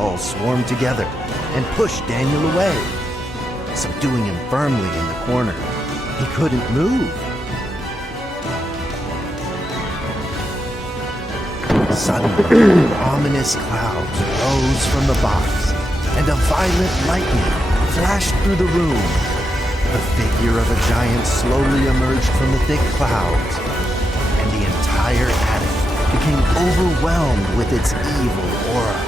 fireballs swarmed together and pushed Daniel away, subduing him firmly in the corner. He couldn't move. Suddenly, ominous clouds rose from the box, and a violent lightning flashed through the room. The figure of a giant slowly emerged from the thick clouds, and the entire attic became overwhelmed with its evil aura.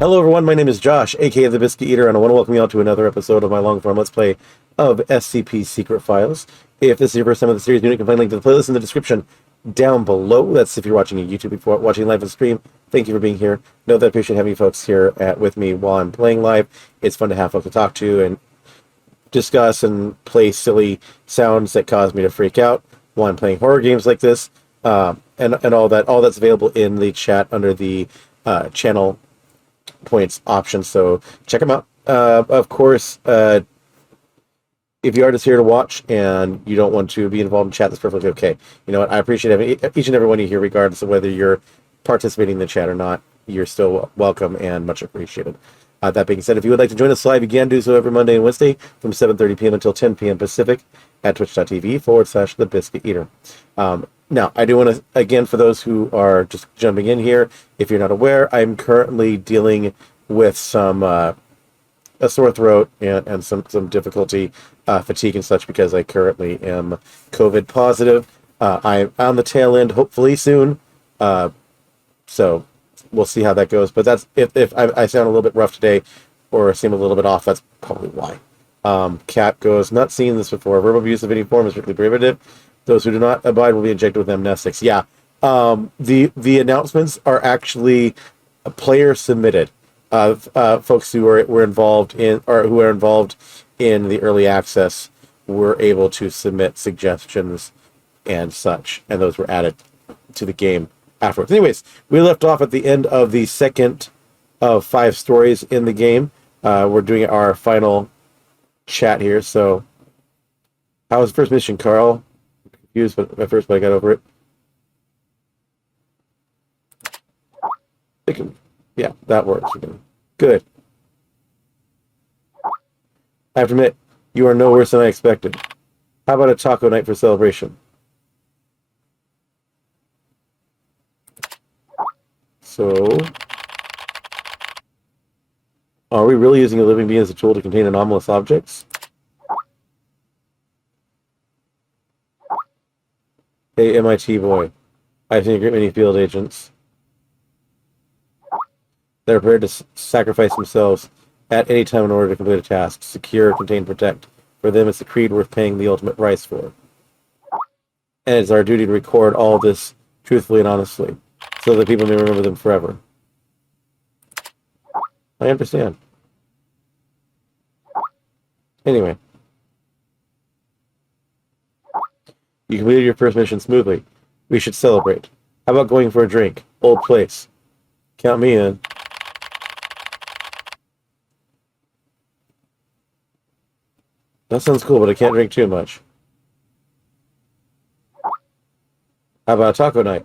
Hello everyone, my name is Josh, aka The Biscuit Eater, and I want to welcome you all to another episode of my long-form Let's Play of SCP Secret Files. If this is your first time of the series, you can find a link to the playlist in the description down below. That's if you're watching on YouTube before watching live on stream. Thank you for being here. Know that I appreciate having you folks here with me while I'm playing live. It's fun to have folks to talk to and discuss and play silly sounds that cause me to freak out while I'm playing horror games like this. And all that. All that's available in the chat under the channel points options, so check them out. Of course, if you are just here to watch and you don't want to be involved in chat, that's perfectly okay. You know what? I appreciate having each and every one of you here, regardless of whether you're participating in the chat or not. You're still welcome and much appreciated. That being said, if you would like to join us live, you can do so every Monday and Wednesday from 7:30 p.m. until 10 p.m. Pacific at twitch.tv/The Biscuit Eater. Now, I do want to, again, for those who are just jumping in here, if you're not aware, I'm currently dealing with some a sore throat and some difficulty, fatigue and such, because I currently am COVID positive. I'm on the tail end, hopefully soon. So we'll see how that goes. But that's if I sound a little bit rough today or seem a little bit off, that's probably why. Cat goes, not seen this before. Verbal abuse of any form is strictly prohibited. Those who do not abide will be injected with amnestics. Yeah. The announcements are actually player submitted. Folks who were involved in, or who are involved in the early access, were able to submit suggestions and such, and those were added to the game afterwards. Anyways, we left off at the end of the second of 5 stories in the game. We're doing our final chat here. So, how was the first mission, Carl? Confused at first, but I got over it. Yeah, that works. Good. I have to admit, you are no worse than I expected. How about a taco night for celebration? So, are we really using a living being as a tool to contain anomalous objects? Hey, MIT boy. I've seen a great many field agents. They're prepared to sacrifice themselves at any time in order to complete a task. Secure, contain, protect. For them, it's a creed worth paying the ultimate price for. And it's our duty to record all this truthfully and honestly, so that people may remember them forever. I understand. Anyway. You completed your first mission smoothly. We should celebrate. How about going for a drink? Old place. Count me in. That sounds cool, but I can't drink too much. How about a taco night?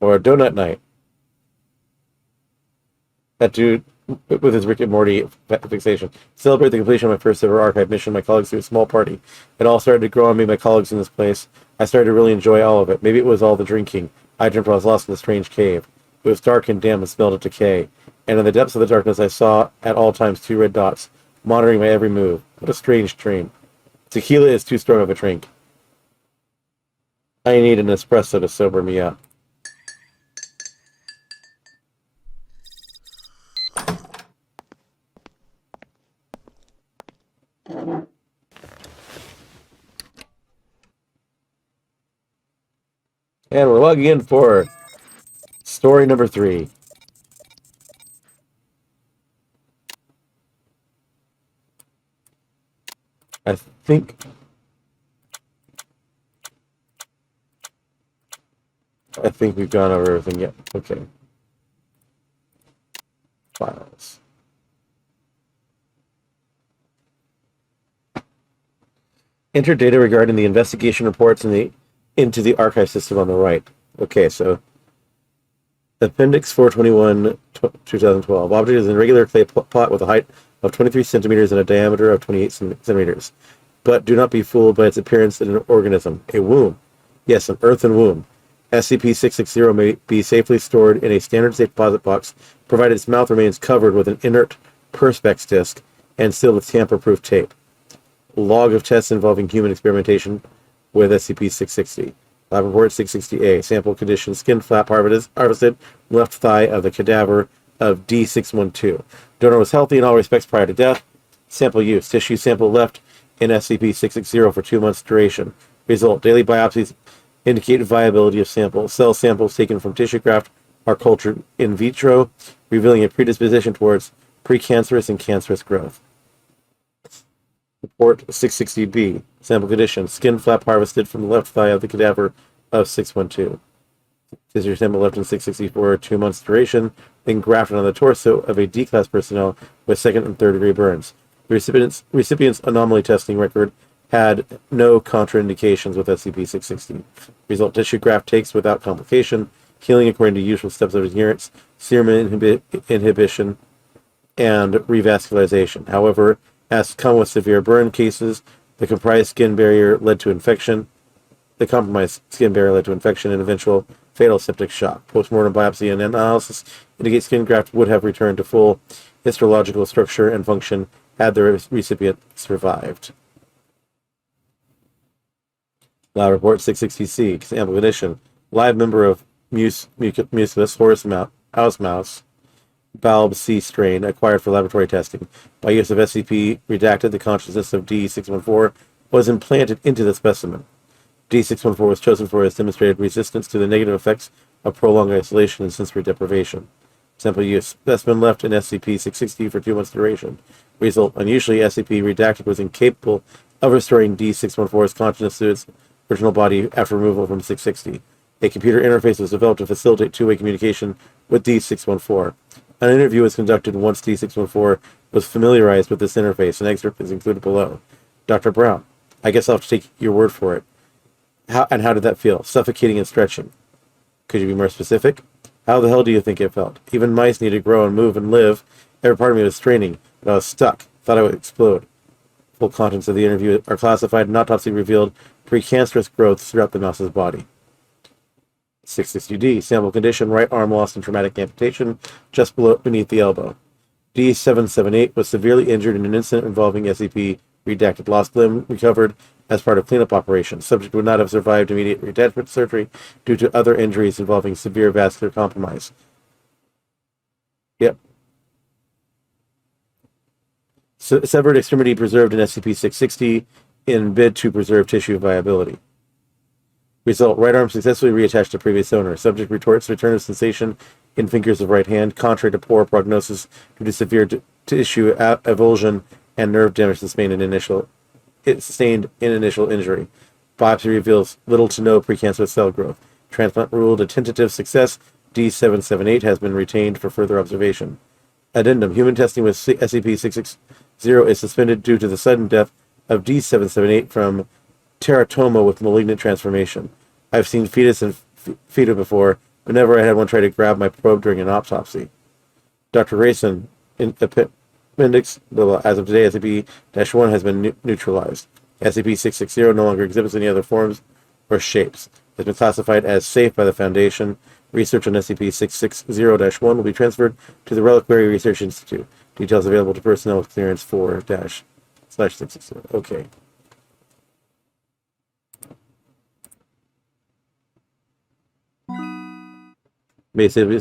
Or a donut night? That dude with his Rick and Morty fixation. Celebrate the completion of my first ever archive mission. My colleagues threw a small party. It all started to grow on me, my colleagues in this place. I started to really enjoy all of it. Maybe it was all the drinking. I dreamt I was lost in a strange cave. It was dark and damp and smelled of decay. And in the depths of the darkness, I saw at all times 2 red dots, monitoring my every move. What a strange dream. Tequila is too strong of a drink. I need an espresso to sober me up. And we're logging in for story number 3. I think... I think we've gone over everything yet. Okay. Files. Enter data regarding the investigation reports into the archive system on the right. Okay, so Appendix 421, 2012. Object is an irregular clay pot with a height of 23 centimeters and a diameter of 28 centimeters. But do not be fooled by its appearance in an organism. A womb. Yes, an earthen womb. SCP-660 may be safely stored in a standard safe deposit box, provided its mouth remains covered with an inert Perspex disc and sealed with tamper-proof tape. Log of tests involving human experimentation with SCP-660. Lab report 660A. Sample condition: skin flap harvested left thigh of the cadaver of D612. Donor was healthy in all respects prior to death. Sample use: tissue sample left in SCP-660 for 2 months duration. Result: daily biopsies indicate viability of sample. Cell samples taken from tissue graft are cultured in vitro, revealing a predisposition towards precancerous and cancerous growth. Report 660B. Sample condition: skin flap harvested from the left thigh of the cadaver of 612. Tissue sample left in 660 for 2 months duration, then grafted on the torso of a D-class personnel with second and third degree burns. The recipient's anomaly testing record had no contraindications with SCP-660. Result: tissue graft takes without complication, healing according to usual steps of adherence, serum inhibition, and revascularization. However, as common with severe burn cases, the compromised skin barrier led to infection and eventual fatal septic shock. Postmortem biopsy and analysis indicate skin graft would have returned to full histological structure and function had the recipient survived. Lab report 660C. Sample condition: live member of Mucus house mouse, Balb C strain acquired for laboratory testing. By use of SCP redacted, the consciousness of D614 was implanted into the specimen. D614 was chosen for its demonstrated resistance to the negative effects of prolonged isolation and sensory deprivation. Sample use: specimen left in SCP-660 for 2 months duration. Result: unusually, SCP redacted was incapable of restoring D614's consciousness to its original body after removal from 660. A computer interface was developed to facilitate two-way communication with D614. An interview was conducted once D614 was familiarized with this interface. An excerpt is included below. Dr. Brown: I guess I'll have to take your word for it. How did that feel? Suffocating and stretching. Could you be more specific? How the hell do you think it felt? Even mice need to grow and move and live. Every part of me was straining, but I was stuck. Thought I would explode. Full contents of the interview are classified, and autopsy revealed precancerous growths throughout the mouse's body. 660D. Sample condition: right arm lost in traumatic amputation just beneath the elbow. D778 was severely injured in an incident involving SCP redacted. Lost limb recovered as part of cleanup operations. Subject would not have survived immediate redacted surgery due to other injuries involving severe vascular compromise. Yep. Severed extremity preserved in SCP-660 in bid to preserve tissue viability. Result: right arm successfully reattached to previous owner. Subject retorts return of sensation in fingers of right hand, contrary to poor prognosis due to severe tissue avulsion and nerve damage sustained in initial injury. Biopsy reveals little to no precancerous cell growth. Transplant ruled a tentative success. D778 has been retained for further observation. Addendum: human testing with SCP-660 is suspended due to the sudden death of D778 from teratoma with malignant transformation. I've seen fetus and feto before, but never had one try to grab my probe during an autopsy. Dr. Grayson, in appendix, as of today, SCP-1 has been neutralized. SCP-660 no longer exhibits any other forms or shapes. It has been classified as safe by the Foundation. Research on SCP-660-1 will be transferred to the Reliquary Research Institute. Details available to personnel with clearance 4-/660. Okay. Basically,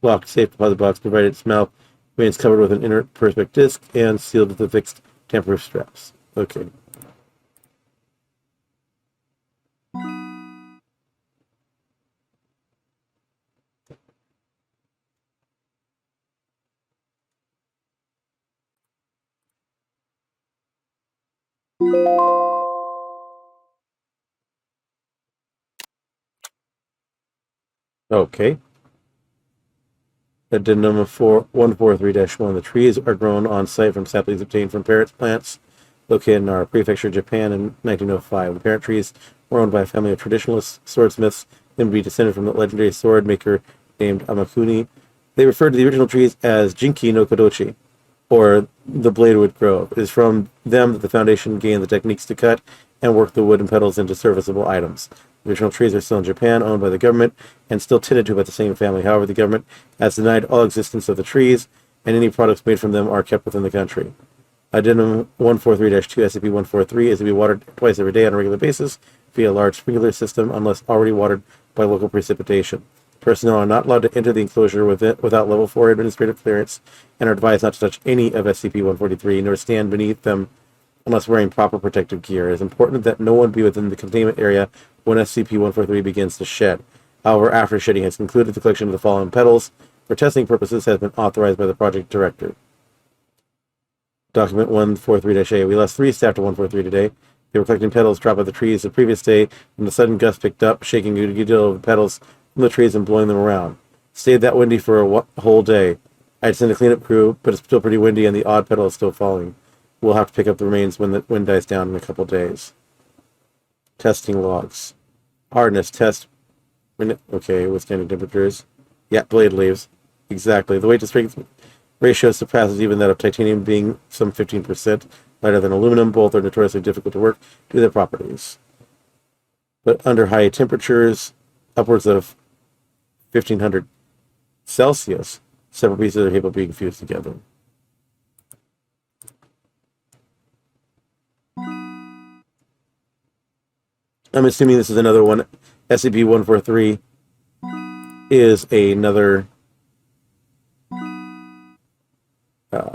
locked safe deposit box, provided its mouth remains covered with an inert Perspex disc and sealed with the fixed tamper-proof straps. Okay. Okay. Addendum 143-1. The trees are grown on site from saplings obtained from parent plants located in our prefecture, Japan, in 1905. The parent trees were owned by a family of traditionalist swordsmiths and would be descended from the legendary sword maker named Amakuni. They referred to the original trees as Jinki no Kodochi, or the Bladewood Grove. It is from them that the Foundation gained the techniques to cut and work the wood and petals into serviceable items. The original trees are still in Japan, owned by the government, and still tended to by the same family. However, the government has denied all existence of the trees, and any products made from them are kept within the country. Addendum 143-2 SCP-143 is to be watered twice every day on a regular basis via a large sprinkler system unless already watered by local precipitation. Personnel are not allowed to enter the enclosure without level 4 administrative clearance and are advised not to touch any of SCP-143 nor stand beneath them unless wearing proper protective gear. It is important that no one be within the containment area when SCP-143 begins to shed. However, after shedding has concluded, the collection of the fallen petals for testing purposes has been authorized by the project director. Document 143-A. We lost 3 staff to 143 today. They were collecting petals dropped by the trees the previous day when the sudden gust picked up, shaking a good deal of the petals from the trees and blowing them around. Stayed that windy for a whole day. I'd send a cleanup crew, but it's still pretty windy and the odd petal is still falling. We'll have to pick up the remains when the wind dies down in a couple days. Testing logs. Hardness test. Okay, withstanding temperatures. Yeah, blade leaves. Exactly. The weight to strength ratio surpasses even that of titanium, being some 15% lighter than aluminum. Both are notoriously difficult to work due to their properties. But under high temperatures, upwards of 1500 Celsius, several pieces are capable of being fused together. I'm assuming this is another one. SCP-143 is another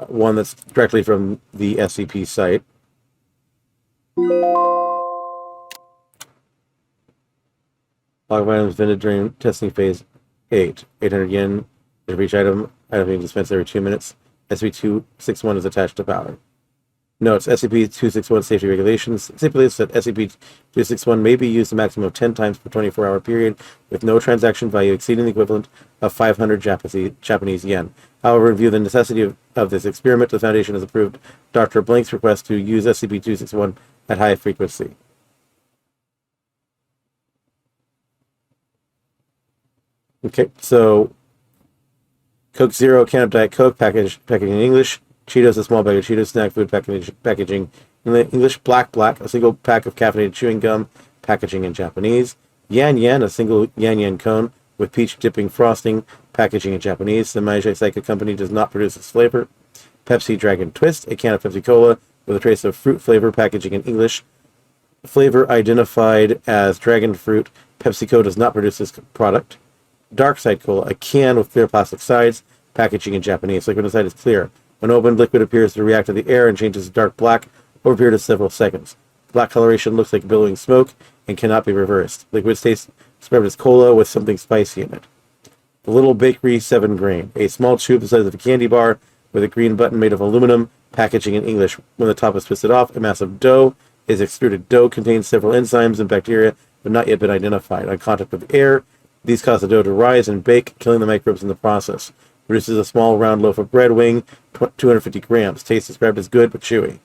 one that's directly from the SCP site. Log of items vended during testing phase 8. 800 yen for each item. Item being dispensed every 2 minutes. SCP-261 is attached to power. Notes: SCP-261 safety regulations stipulates that SCP-261 may be used a maximum of 10 times per 24-hour period, with no transaction value exceeding the equivalent of 500 Japanese yen. However, in view of the necessity of this experiment, the Foundation has approved Dr. Blank's request to use SCP-261 at high frequency. Okay, so Coke Zero, can of Diet Coke, packaging in English. Cheetos, a small bag of Cheetos, snack food packaging in English. Black, a single pack of caffeinated chewing gum, packaging in Japanese. Yan, a single Yan cone with peach dipping frosting, packaging in Japanese. The Meiji Seika Company does not produce this flavor. Pepsi Dragon Twist, a can of Pepsi Cola with a trace of fruit flavor, packaging in English. Flavor identified as dragon fruit. PepsiCo does not produce this product. Dark Side Cola, a can with clear plastic sides, packaging in Japanese. Liquid inside is clear. When opened, liquid appears to react to the air and changes to dark black over a period of several seconds. Black coloration looks like billowing smoke and cannot be reversed. Liquid tastes described as cola with something spicy in it. The Little Bakery 7 Grain, a small tube the size of a candy bar with a green button made of aluminum, packaging in English. When the top is twisted off, a mass of dough is extruded. Dough contains several enzymes and bacteria but not yet been identified. On contact with air, these cause the dough to rise and bake, killing the microbes in the process. Produces a small round loaf of bread weighing 250 grams. Taste described as good but chewy.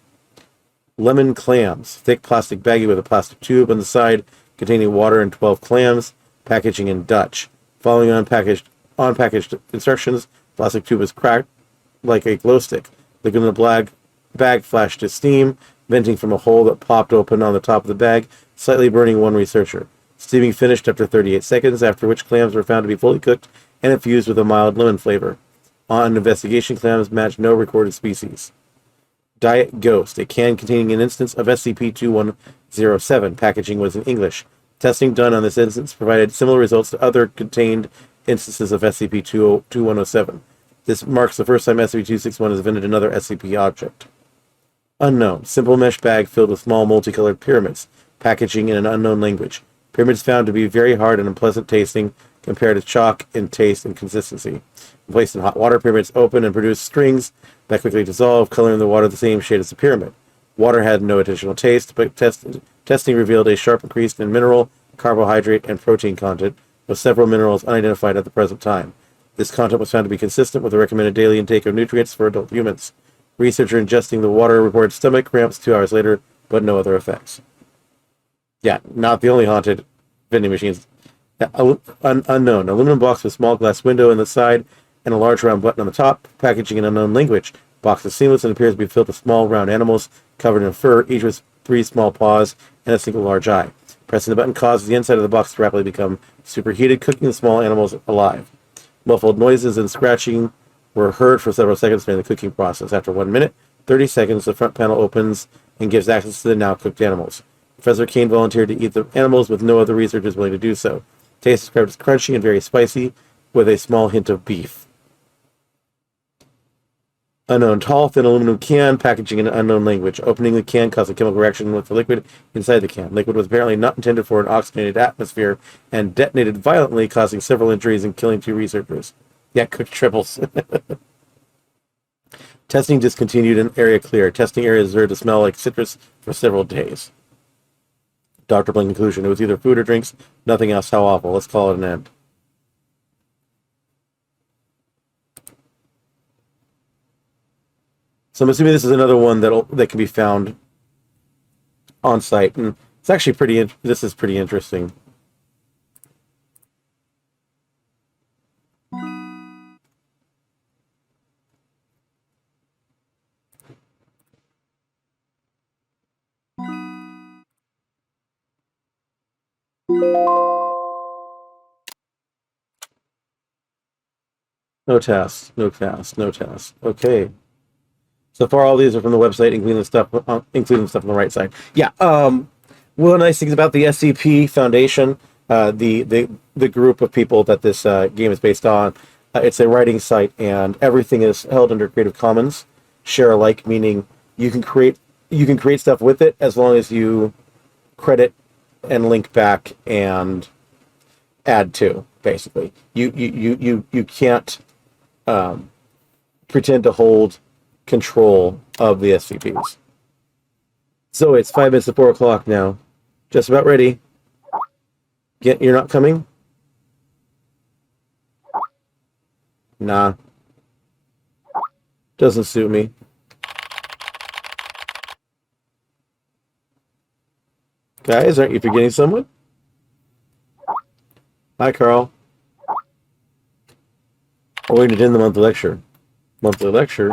Lemon clams. Thick plastic baggie with a plastic tube on the side containing water and 12 clams. Packaging in Dutch. Following unpackaged instructions, plastic tube is cracked like a glow stick. Liquid in the bag flashed to steam, venting from a hole that popped open on the top of the bag, slightly burning one researcher. Steaming finished after 38 seconds, after which clams were found to be fully cooked and infused with a mild lemon flavor. On investigation, clams matched no recorded species. Diet Ghost, a can containing an instance of SCP-2107. Packaging was in English. Testing done on this instance provided similar results to other contained instances of SCP-2107. This marks the first time SCP-261 has invented another SCP object. Unknown, simple mesh bag filled with small multicolored pyramids. Packaging in an unknown language. Pyramids found to be very hard and unpleasant tasting compared to chalk in taste and consistency. Placed in hot water, pyramids open and produce strings that quickly dissolve, coloring the water the same shade as the pyramid. Water had no additional taste, but testing revealed a sharp increase in mineral, carbohydrate, and protein content, with several minerals unidentified at the present time. This content was found to be consistent with the recommended daily intake of nutrients for adult humans. Researcher ingesting the water reported stomach cramps 2 hours later, but no other effects. Yeah, not the only haunted vending machines. Unknown. Aluminum box with small glass window in the side and a large round button on the top. Packaging in unknown language. Box is seamless and appears to be filled with small round animals covered in fur, each with 3 small paws and a single large eye. Pressing the button causes the inside of the box to rapidly become superheated, cooking the small animals alive. Muffled noises and scratching were heard for several seconds during the cooking process. After 1 minute, 30 seconds, the front panel opens and gives access to the now cooked animals. Professor Kane volunteered to eat the animals with no other researchers willing to do so. Taste described as crunchy and very spicy, with a small hint of beef. Unknown. Tall, thin aluminum can, packaging in an unknown language. Opening the can caused a chemical reaction with the liquid inside the can. Liquid was apparently not intended for an oxygenated atmosphere and detonated violently, causing several injuries and killing 2 researchers. Yeah, cooked triples. Testing discontinued and area clear. Testing area observed to smell like citrus for several days. Dr. Blink conclusion. It was either food or drinks. Nothing else. How awful. Let's call it an end. So I'm assuming this is another one that can be found on site, and it's actually this is pretty interesting. No tasks, no tasks, no tasks. Okay. So far, all these are from the website, including the stuff on the right side. Yeah. One of the nice things about the SCP Foundation, the group of people that this game is based on, it's a writing site, and everything is held under Creative Commons, share alike, meaning you can create stuff with it as long as you credit and link back and add to. Basically, you can't pretend to hold control of the SCPs. So it's 5 minutes to 4 o'clock now. Just about ready. You're not coming? Nah. Doesn't suit me. Guys, aren't you forgetting someone? Hi, Carl. Oh, we're going to end the monthly lecture. Monthly lecture?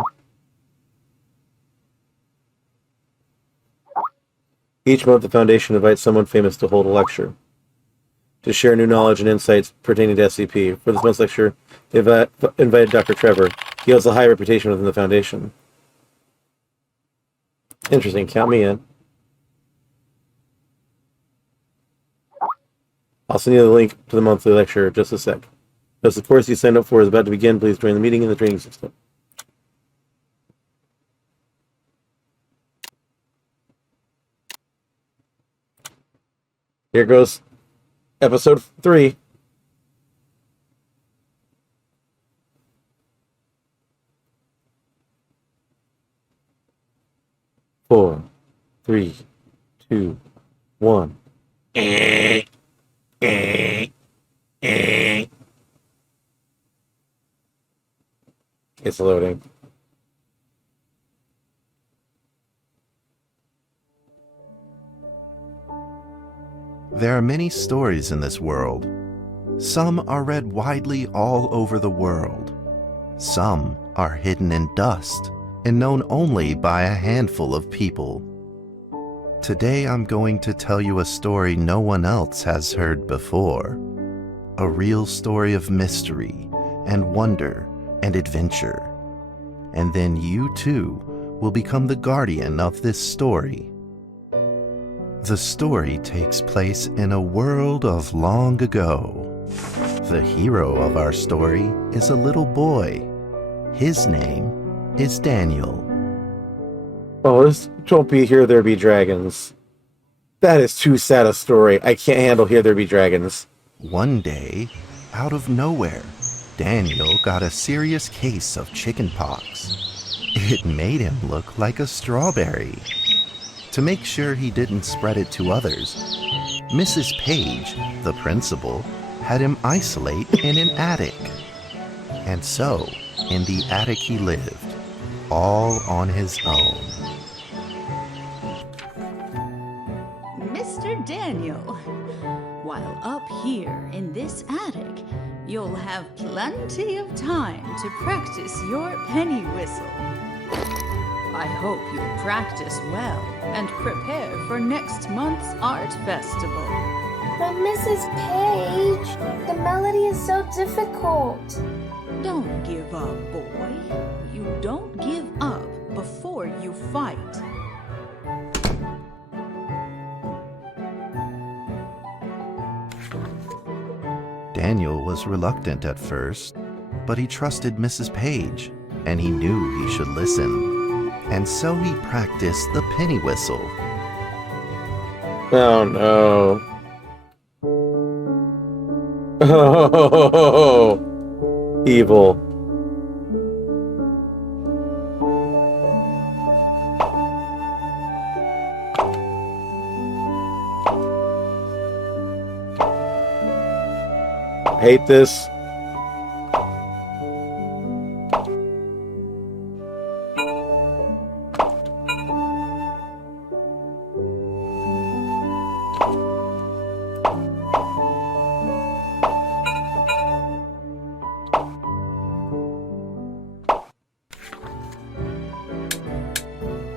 Each month, the Foundation invites someone famous to hold a lecture to share new knowledge and insights pertaining to SCP. For this month's lecture, they've invited Dr. Trevor. He has a high reputation within the Foundation. Interesting. Count me in. I'll send you the link to the monthly lecture in just a sec. As the course you signed up for is about to begin, please join the meeting in the training system. Here goes episode 3. Four, 3, 2, 1. It's loading. There are many stories in this world. Some are read widely all over the world. Some are hidden in dust and known only by a handful of people. Today I'm going to tell you a story no one else has heard before. A real story of mystery and wonder and adventure. And then you too will become the guardian of this story. The story takes place in a world of long ago. The hero of our story is a little boy. His name is Daniel. Oh, this don't be Here There Be Dragons. That is too sad a story. I can't handle Here There Be Dragons. One day, out of nowhere, Daniel got a serious case of chickenpox. It made him look like a strawberry. To make sure he didn't spread it to others, Mrs. Page, the principal, had him isolate in an attic. And so, in the attic he lived, all on his own. Mr. Daniel, while up here in this attic, you'll have plenty of time to practice your penny whistle. I hope you'll practice well and prepare for next month's art festival. But Mrs. Page, the melody is so difficult. Don't give up, boy. You don't give up before you fight. Daniel was reluctant at first, but he trusted Mrs. Page, and he knew he should listen. And so he practiced the penny whistle. Oh no. Oh, evil. Hate this.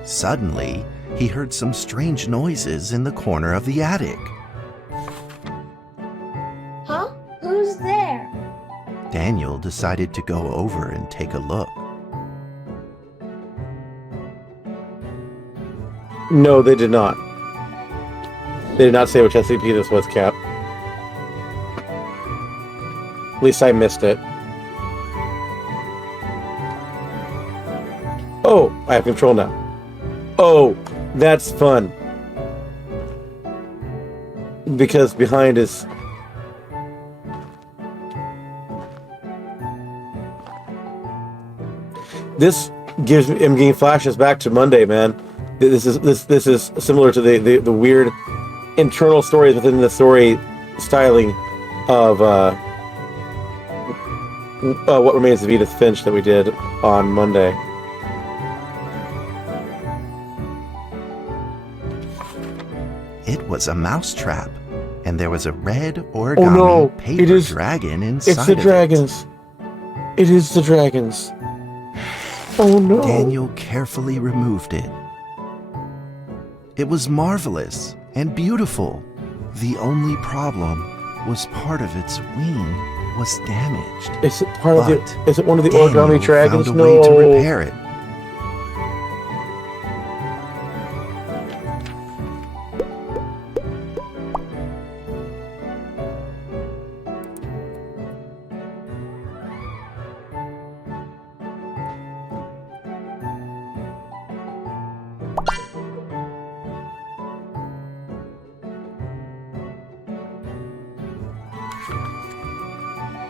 Suddenly, he heard some strange noises in the corner of the attic. Huh? Who's there? Daniel decided to go over and take a look. No, they did not. They did not say which SCP this was, Cap. At least I missed it. Oh, I have control now. Oh, that's fun. Because behind is... This gives me... I'm getting flashes back to Monday, man. This is similar to the weird internal stories within the story styling of What Remains of Edith Finch that we did on Monday. It was a mousetrap, and there was a red origami paper dragon inside It's the of dragons. It is the dragons. Oh no. Daniel carefully removed it. It was marvelous and beautiful. The only problem was part of its wing was damaged. Is it part of the? But Is it one of the Daniel origami dragons? found a way to repair it.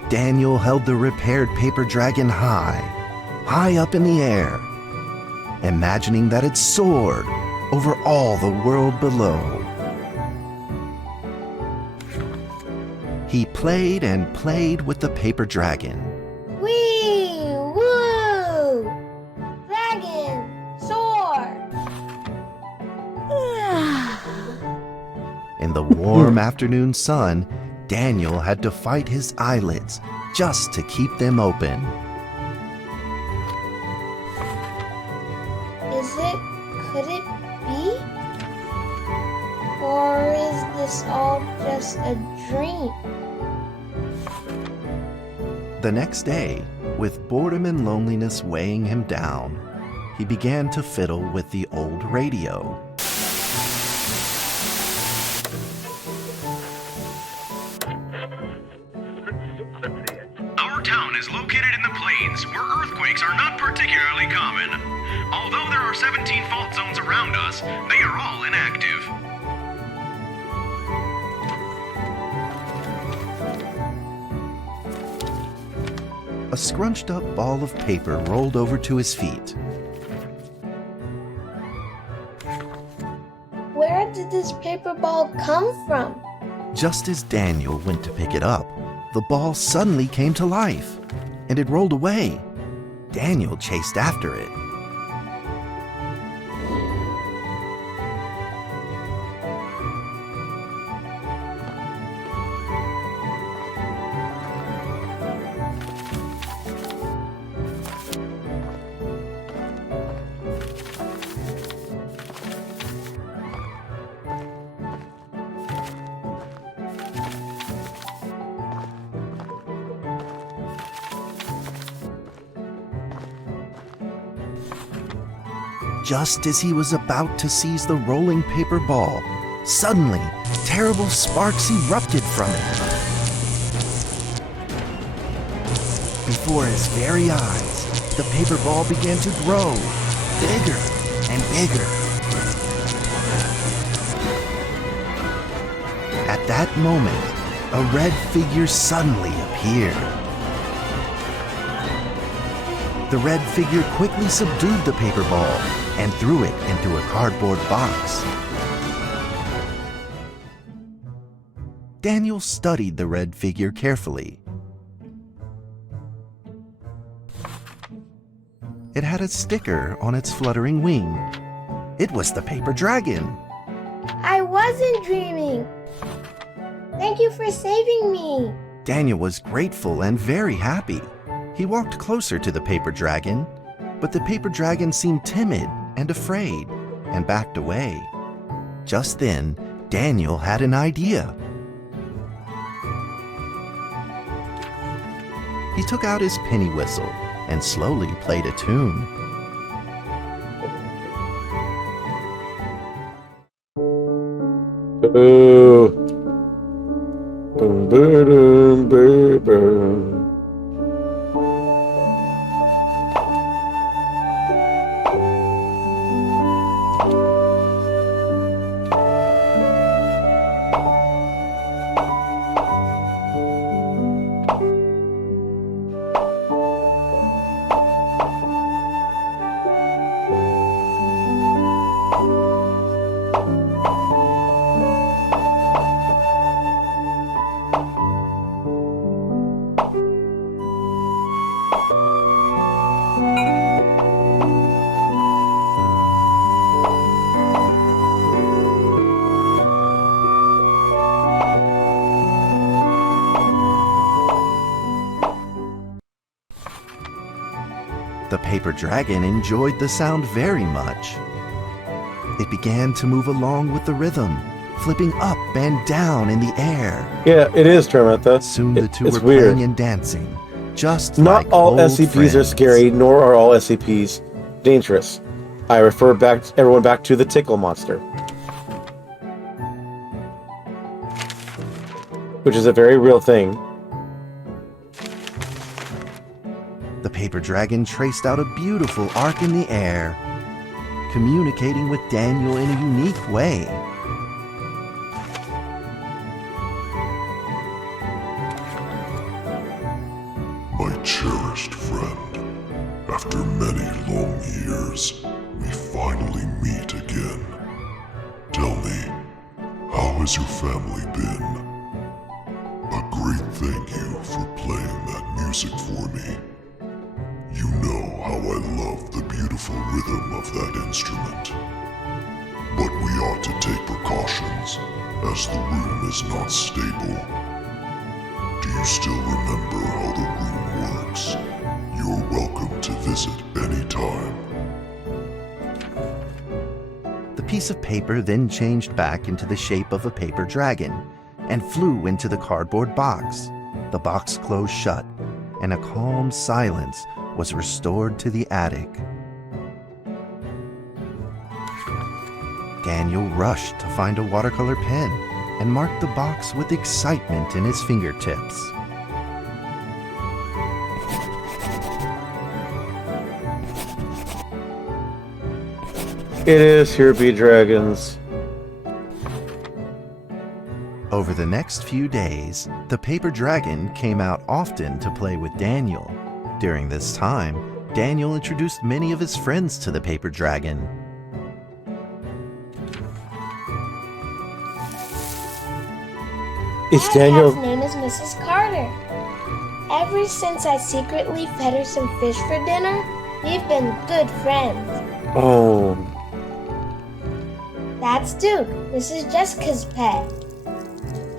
Daniel held the repaired paper dragon high up in the air, imagining that it soared over all the world below. He played and played with the paper dragon. Wee! Woo! Dragon! Soar! In the warm afternoon sun, Daniel had to fight his eyelids just to keep them open. Could it be? Or is this all just a dream? The next day, with boredom and loneliness weighing him down, he began to fiddle with the old radio. Our town is located in the plains, where earthquakes are not particularly common. Although there are 17 fault zones around us, they are all inactive. A scrunched up ball of paper rolled over to his feet. Where did this paper ball come from? Just as Daniel went to pick it up, the ball suddenly came to life, and it rolled away. Daniel chased after it. Just as he was about to seize the rolling paper ball, suddenly, terrible sparks erupted from it. Before his very eyes, the paper ball began to grow, bigger and bigger. At that moment, a red figure suddenly appeared. The red figure quickly subdued the paper ball and threw it into a cardboard box. Daniel studied the red figure carefully. It had a sticker on its fluttering wing. It was the paper dragon. I wasn't dreaming. Thank you for saving me. Daniel was grateful and very happy. He walked closer to the paper dragon, but the paper dragon seemed timid and afraid and backed away. Just then, Daniel had an idea. He took out his penny whistle and slowly played a tune. Boo. Boom, boom, boom, boom. The paper dragon enjoyed the sound very much. It began to move along with the rhythm, flipping up and down in the air. Yeah, it is, Termitha. Soon the two It's were weird. playing and dancing, just Not like all old SCPs are friends. scary, nor are all SCPs dangerous. I refer everyone back to the tickle monster, which is a very real thing. The paper dragon traced out a beautiful arc in the air, communicating with Daniel in a unique way. My cherished friend, after many long years, we finally meet again. Tell me, how has your family been? A great thank you for playing that music for me. You know how I love the beautiful rhythm of that instrument. But we ought to take precautions, as the room is not stable. Do you still remember how the room works? You're welcome to visit anytime. The piece of paper then changed back into the shape of a paper dragon and flew into the cardboard box. The box closed shut, and a calm silence was restored to the attic. Daniel rushed to find a watercolor pen and marked the box with excitement in his fingertips. It is here be dragons. Over the next few days, the paper dragon came out often to play with Daniel. During this time, Daniel introduced many of his friends to the paper dragon. Is That Daniel... cat's name is Mrs. Carter. Ever since I secretly fed her some fish for dinner, we've been good friends. Oh. That's Duke, Mrs. Jessica's pet.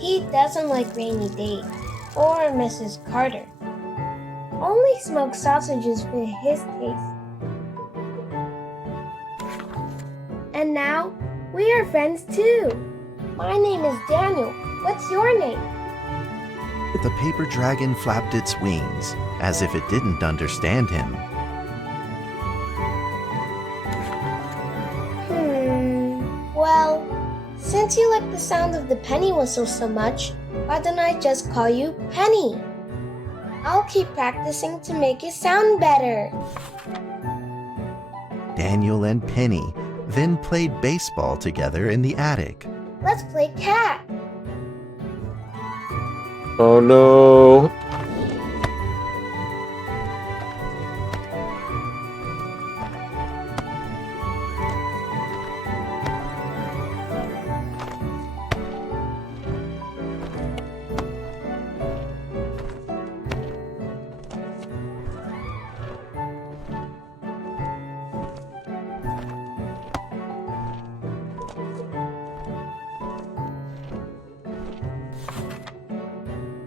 He doesn't like rainy days or Mrs. Carter. Only smoked sausages for his taste. And now, we are friends too. My name is Daniel. What's your name? The paper dragon flapped its wings, as if it didn't understand him. Well, since you like the sound of the penny whistle so much, why don't I just call you Penny? I'll keep practicing to make it sound better. Daniel and Penny then played baseball together in the attic. Let's play cat. Oh no.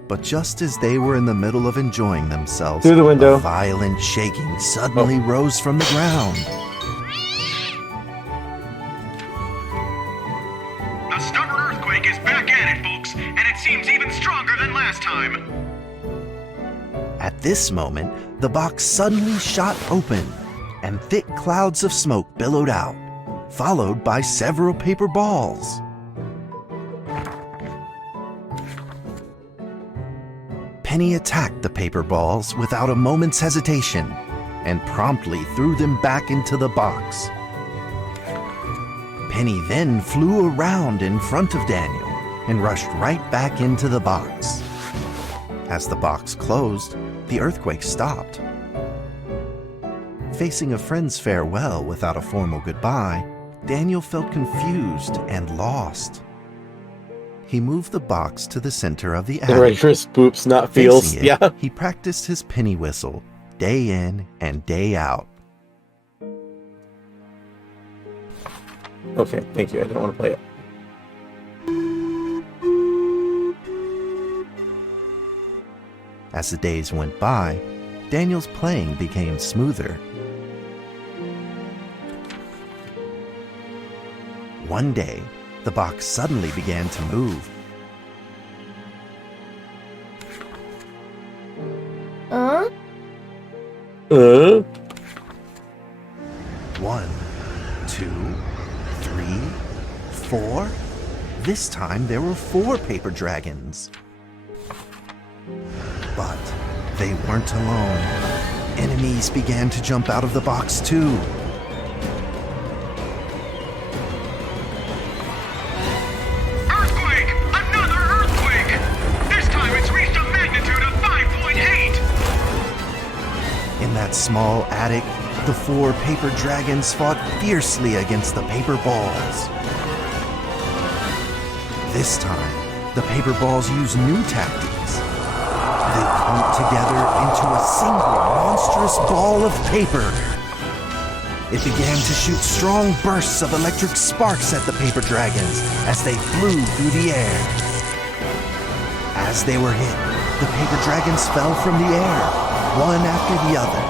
But just as they were in the middle of enjoying themselves, Through the window. a violent shaking suddenly rose from the ground. A stubborn earthquake is back at it, folks, and it seems even stronger than last time. At this moment, the box suddenly shot open, and thick clouds of smoke billowed out, followed by several paper balls. Penny attacked the paper balls without a moment's hesitation and promptly threw them back into the box. Penny then flew around in front of Daniel and rushed right back into the box. As the box closed, the earthquake stopped. Facing a friend's farewell without a formal goodbye, Daniel felt confused and lost. He moved the box to the center of the And ready attic. for spoops, not feels. Facing it, Yeah. he practiced his penny whistle day in and day out. Okay, thank you. I don't want to play it. As the days went by, Daniel's playing became smoother. One day, the box suddenly began to move. Huh? 1, 2, 3, 4. This time there were 4 paper dragons. But they weren't alone. Enemies began to jump out of the box too. Earthquake! Another earthquake! This time it's reached a magnitude of 5.8! In that small attic, the 4 paper dragons fought fiercely against the paper balls. This time, the paper balls used new tactics. They clumped together into a single monstrous ball of paper. It began to shoot strong bursts of electric sparks at the paper dragons as they flew through the air. As they were hit, the paper dragons fell from the air, one after the other.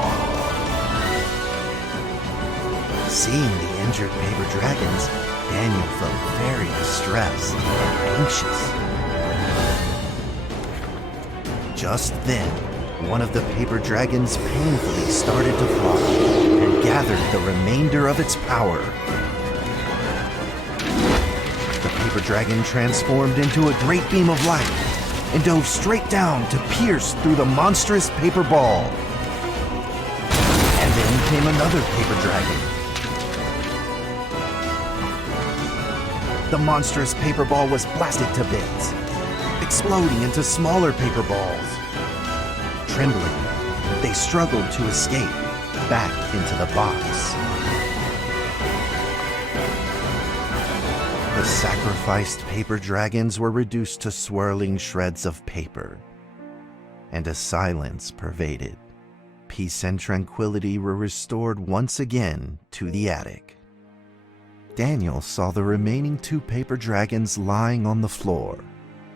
Seeing the injured paper dragons, Daniel felt very distressed and anxious. Just then, one of the paper dragons painfully started to fly and gathered the remainder of its power. The paper dragon transformed into a great beam of light and dove straight down to pierce through the monstrous paper ball. And then came another paper dragon. The monstrous paper ball was blasted to bits, exploding into smaller paper balls. Trembling, they struggled to escape back into the box. The sacrificed paper dragons were reduced to swirling shreds of paper, and a silence pervaded. Peace and tranquility were restored once again to the attic. Daniel saw the remaining 2 paper dragons lying on the floor,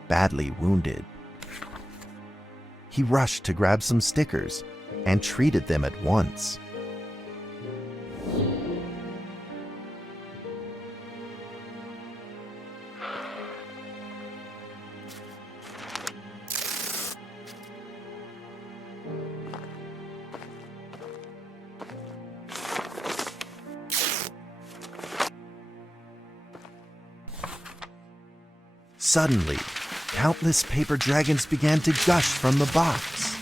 badly wounded. He rushed to grab some stickers and treated them at once. Suddenly, countless paper dragons began to gush from the box.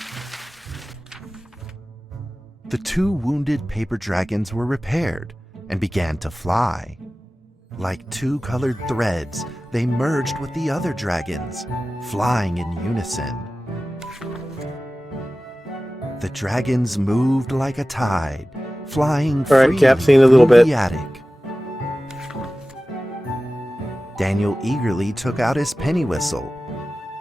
The 2 wounded paper dragons were repaired and began to fly. Like 2 colored threads, they merged with the other dragons, flying in unison. The dragons moved like a tide, flying freely Cap, scene a little through bit. the attic. Daniel eagerly took out his penny whistle.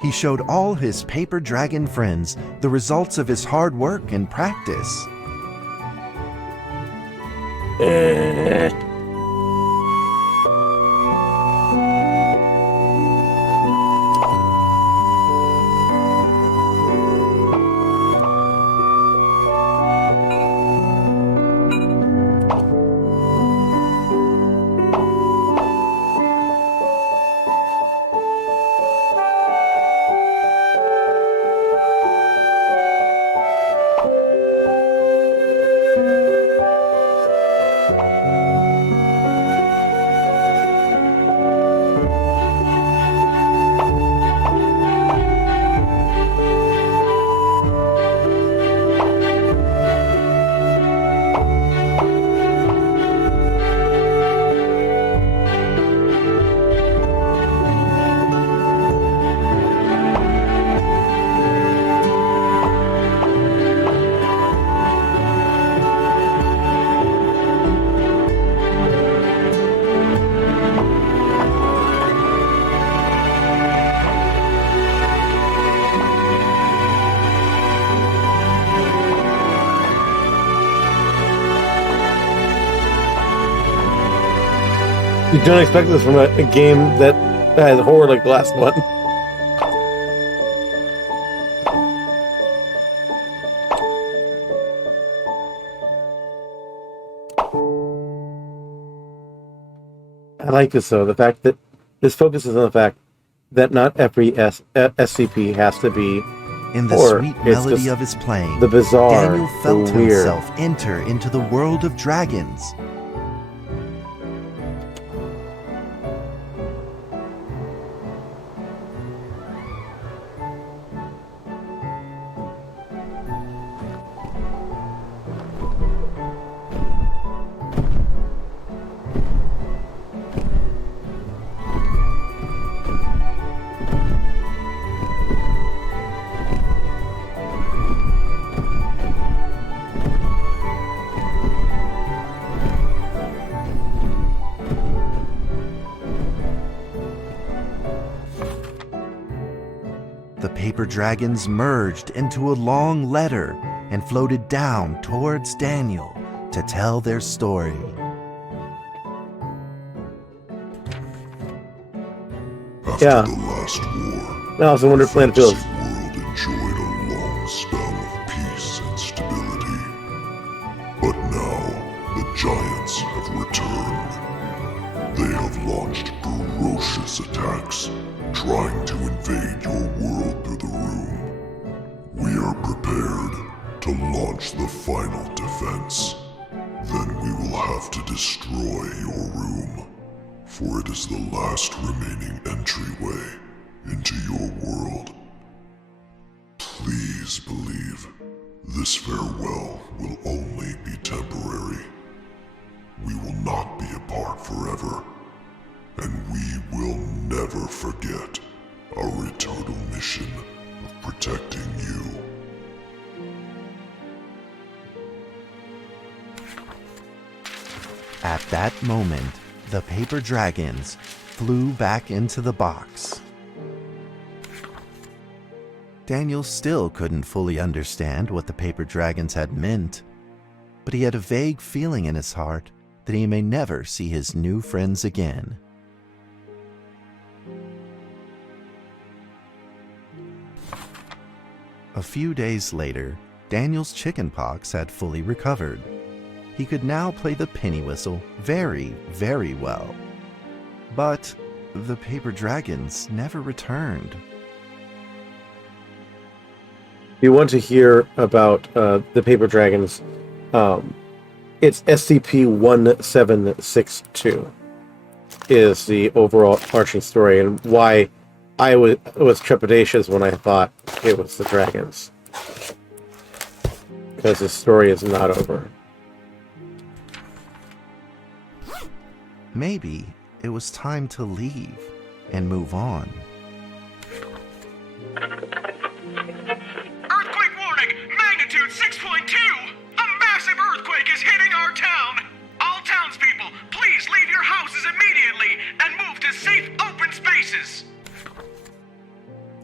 He showed all his paper dragon friends the results of his hard work and practice. You don't expect this from a game that has horror like the last one. I like this though, the fact that this focuses on the fact that not every SCP has to be In the horror. sweet It's melody just of his playing, the bizarre, Daniel felt the weird. himself enter into the world of dragons. The paper dragons merged into a long letter and floated down towards Daniel to tell their story. After Yeah. the last war, Now it's a Wonder Planet feels. the world enjoyed a long spell of peace and stability. But now, the giants have returned. They have launched ferocious attacks, trying to invade your world through the room. We are prepared to launch the final defense. Then we will have to destroy your room, for it is the last remaining entryway into your world. Please believe this farewell will only be temporary. We will not be apart forever, and we will never forget our eternal mission of protecting you. At that moment, the paper dragons, flew back into the box. Daniel still couldn't fully understand what the paper dragons had meant, but he had a vague feeling in his heart that he may never see his new friends again. A few days later, Daniel's chickenpox had fully recovered. He could now play the penny whistle very, very well. But the paper dragons never returned. If you want to hear about the paper dragons, it's SCP 1762 is the overall arching story, and why I was trepidatious when I thought it was the dragons. Because the story is not over. Maybe it was time to leave and move on. Earthquake warning! Magnitude 6.2! A massive earthquake is hitting our town! All townspeople, please leave your houses immediately and move to safe, open spaces!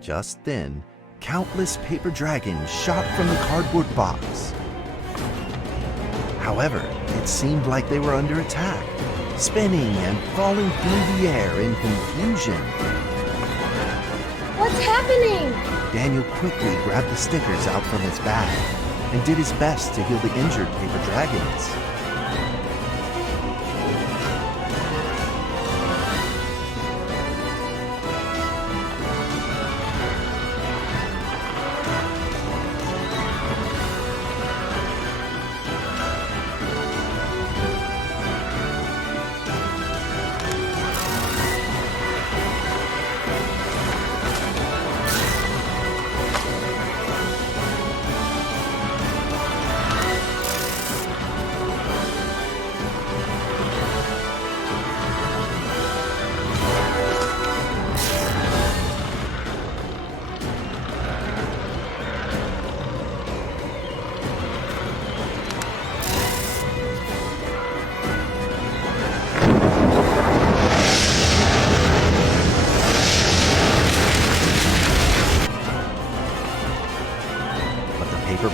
Just then, countless paper dragons shot from the cardboard box. However, it seemed like they were under attack, spinning and falling through the air in confusion. What's happening? Daniel quickly grabbed the stickers out from his bag and did his best to heal the injured paper dragons.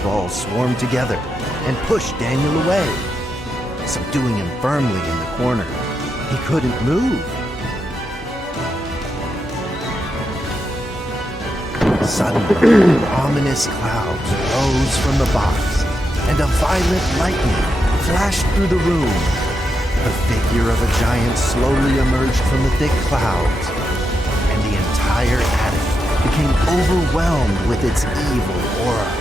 Balls swarmed together and pushed Daniel away, subduing him firmly in the corner. He couldn't move. Suddenly, ominous clouds rose from the box, and a violent lightning flashed through the room. The figure of a giant slowly emerged from the thick clouds, and the entire attic became overwhelmed with its evil aura.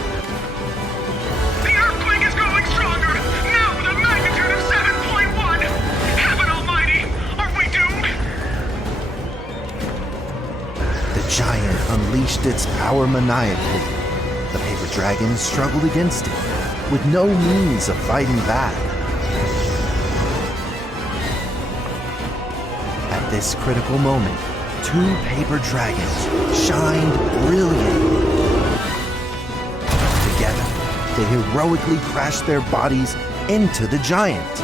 The giant unleashed its power maniacally. The paper dragons struggled against it, with no means of fighting back. At this critical moment, two paper dragons shined brilliantly. Together, they heroically crashed their bodies into the giant.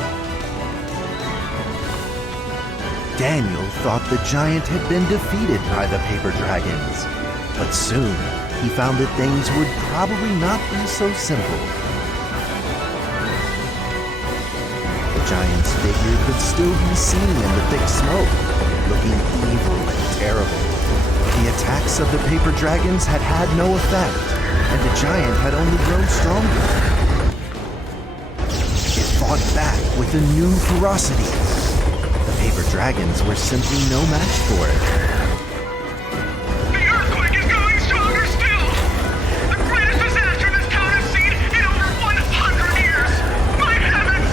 Daniel thought the giant had been defeated by the paper dragons, but soon he found that things would probably not be so simple. The giant's figure could still be seen in the thick smoke, looking evil and terrible. The attacks of the paper dragons had had no effect, and the giant had only grown stronger. It fought back with a new ferocity. The paper dragons were simply no match for it. The earthquake is going stronger still! The greatest disaster this town has seen in over 100 years! My heavens!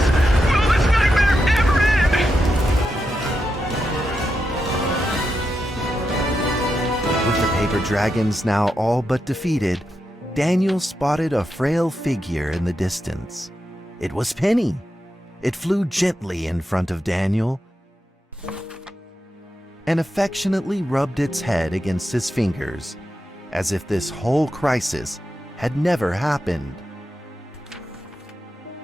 Will this nightmare ever end? With the paper dragons now all but defeated, Daniel spotted a frail figure in the distance. It was Penny. It flew gently in front of Daniel and affectionately rubbed its head against his fingers, as if this whole crisis had never happened.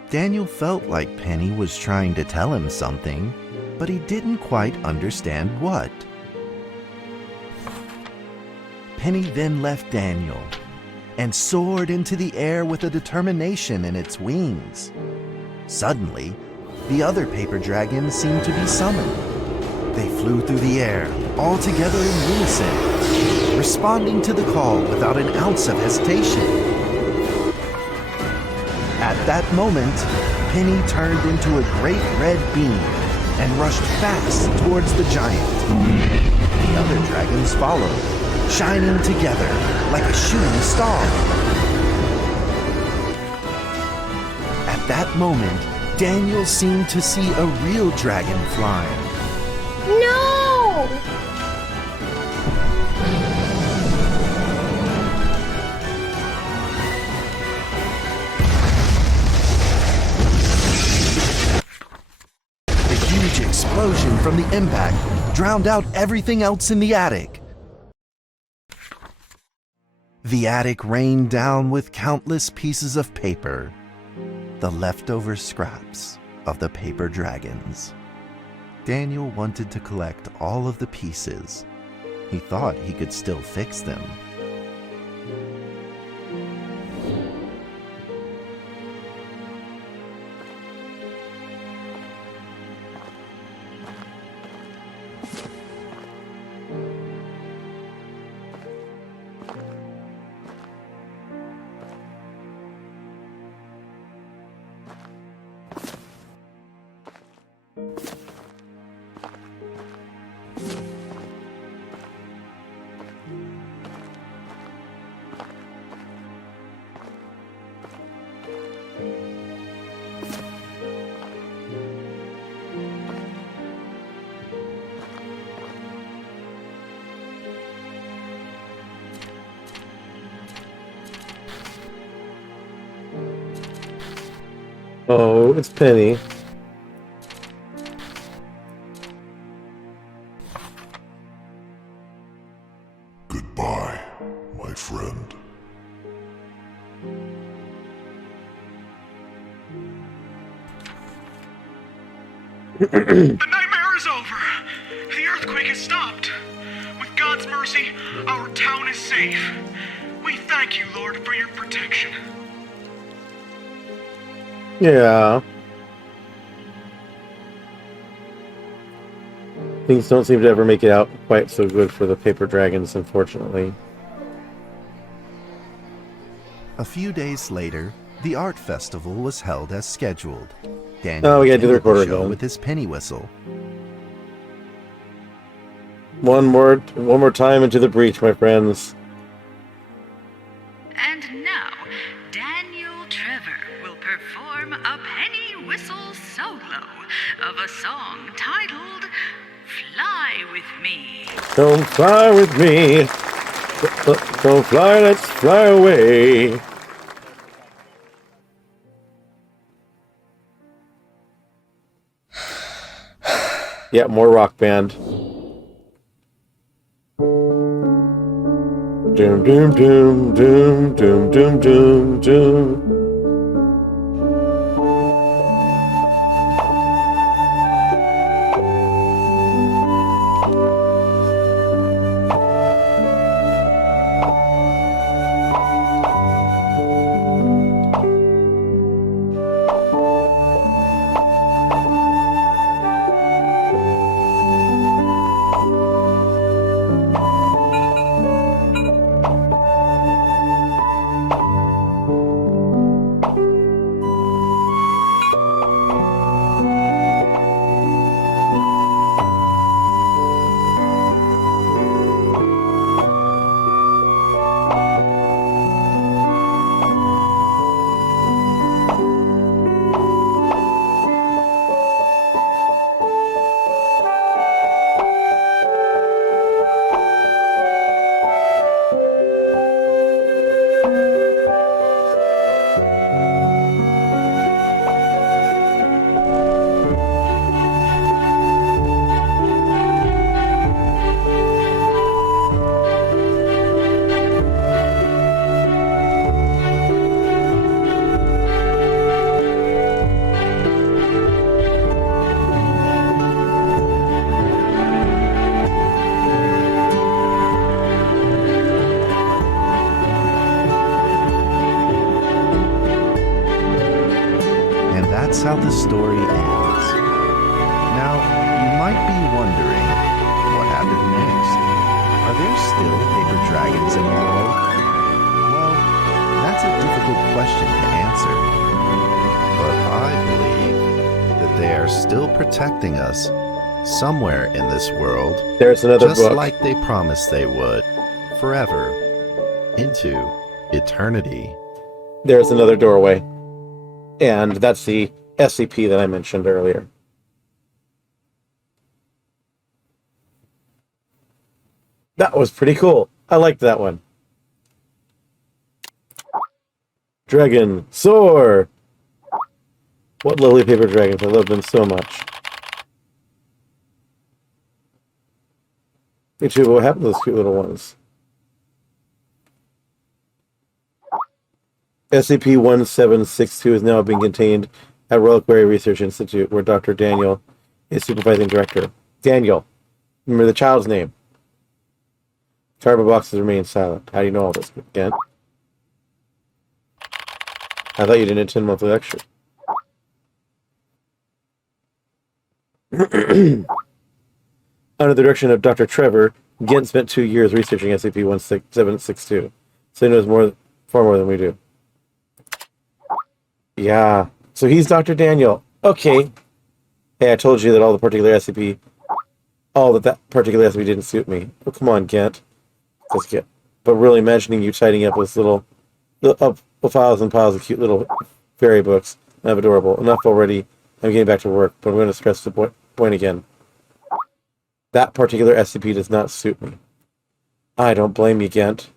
Daniel felt like Penny was trying to tell him something, but he didn't quite understand what. Penny then left Daniel and soared into the air with a determination in its wings. Suddenly, the other paper dragons seemed to be summoned. They flew through the air, all together in unison, responding to the call without an ounce of hesitation. At that moment, Penny turned into a great red beam and rushed fast towards the giant. The other dragons followed, shining together like a shooting star. At that moment, Daniel seemed to see a real dragon flying. No! The huge explosion from the impact drowned out everything else in the attic. The attic rained down with countless pieces of paper, the leftover scraps of the paper dragons. Daniel wanted to collect all of the pieces. He thought he could still fix them. Oh, it's Penny. Goodbye, my friend. The nightmare is over. The earthquake has stopped. With God's mercy, our town is safe. We thank you, Lord, for your protection. Yeah. Things don't seem to ever make it out quite so good for the paper dragons, unfortunately. A few days later, the art festival was held as scheduled. Daniel Oh, we gotta do the attended recorder show again. with his penny whistle. One more time into the breach, my friends. And now, Daniel Trevor will perform a penny whistle solo of a song titled Fly With Me. Don't fly with me. Don't fly, let's fly away. Yeah, more rock band. Doom, doom, doom, doom, doom, doom, doom, doom. that's how the story ends. Now, you might be wondering, what happened next? Are there still paper dragons in your world? Well, that's a difficult question to answer. But I believe that they are still protecting us somewhere in this world. There's another just book. like they promised they would. Forever. Into eternity. There's another doorway. And that's the SCP that I mentioned earlier. That was pretty cool. I liked that one. Dragon. Soar! What lovely paper dragons. I love them so much. Me too, but what happened to those cute little ones? SCP-1762 is now being contained at Reliquary Research Institute, where Dr. Daniel is supervising director. Daniel. Remember the child's name. Cardboard boxes remain silent. How do you know all this, again? I thought you didn't attend monthly lecture. Under the direction of Dr. Trevor, Gent spent 2 years researching SCP-1762, so he knows far more than we do. Yeah, so he's Dr. Daniel. Okay. Hey, I told you that that particular SCP didn't suit me. Oh, come on, Gent. Just get. But really, imagining you tidying up with piles and piles of cute little fairy books, kind of adorable. Enough already. I'm getting back to work, but I'm going to stress the point again. That particular SCP does not suit me. I don't blame you, Gent.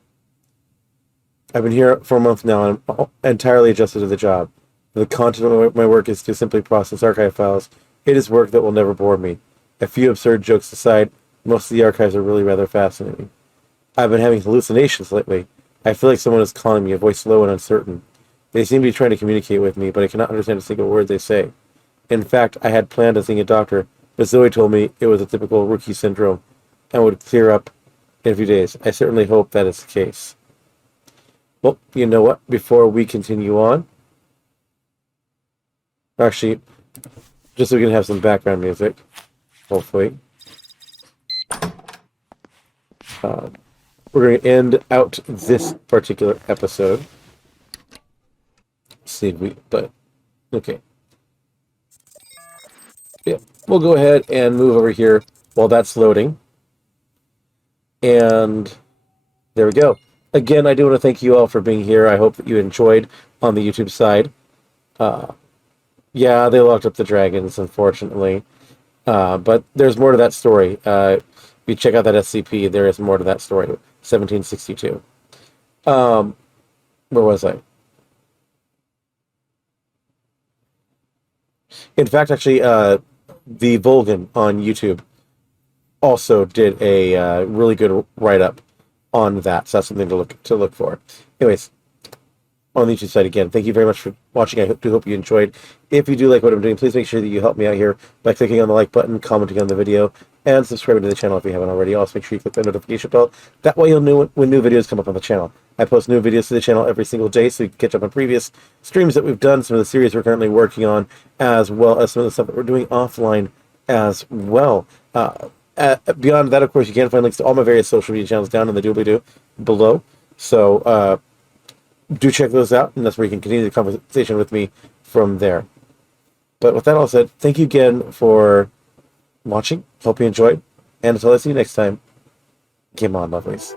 I've been here for a month now, and I'm entirely adjusted to the job. The content of my work is to simply process archive files. It is work that will never bore me. A few absurd jokes aside, most of the archives are really rather fascinating. I've been having hallucinations lately. I feel like someone is calling me, a voice low and uncertain. They seem to be trying to communicate with me, but I cannot understand a single word they say. In fact, I had planned on seeing a doctor, but Zoe told me it was a typical rookie syndrome and would clear up in a few days. I certainly hope that is the case. Well, you know what? Before we continue on, actually, just so we can have some background music, hopefully, we're going to end out this particular episode. Okay. Yeah, we'll go ahead and move over here while that's loading. And there we go. Again, I do want to thank you all for being here. I hope that you enjoyed on the YouTube side. Yeah, they locked up the dragons, unfortunately. But there's more to that story. If you check out that SCP, there is more to that story. 1762. Where was I? In fact, actually, the Vulcan on YouTube also did a really good write-up on that. So that's something to look for. Anyways, on the YouTube side again, thank you very much for watching. I hope you enjoyed. If you do like what I'm doing, please make sure that you help me out here by clicking on the like button, commenting on the video, and subscribing to the channel if you haven't already. Also, make sure you click the notification bell. That way you'll know when new videos come up on the channel. I post new videos to the channel every single day, so you can catch up on previous streams that we've done, some of the series we're currently working on, as well as some of the stuff that we're doing offline as well. Beyond that, of course, you can find links to all my various social media channels down in the doobly-doo below. So, do check those out, and that's where you can continue the conversation with me from there. But with that all said, thank you again for watching. Hope you enjoyed. And until I see you next time, game on, lovelies.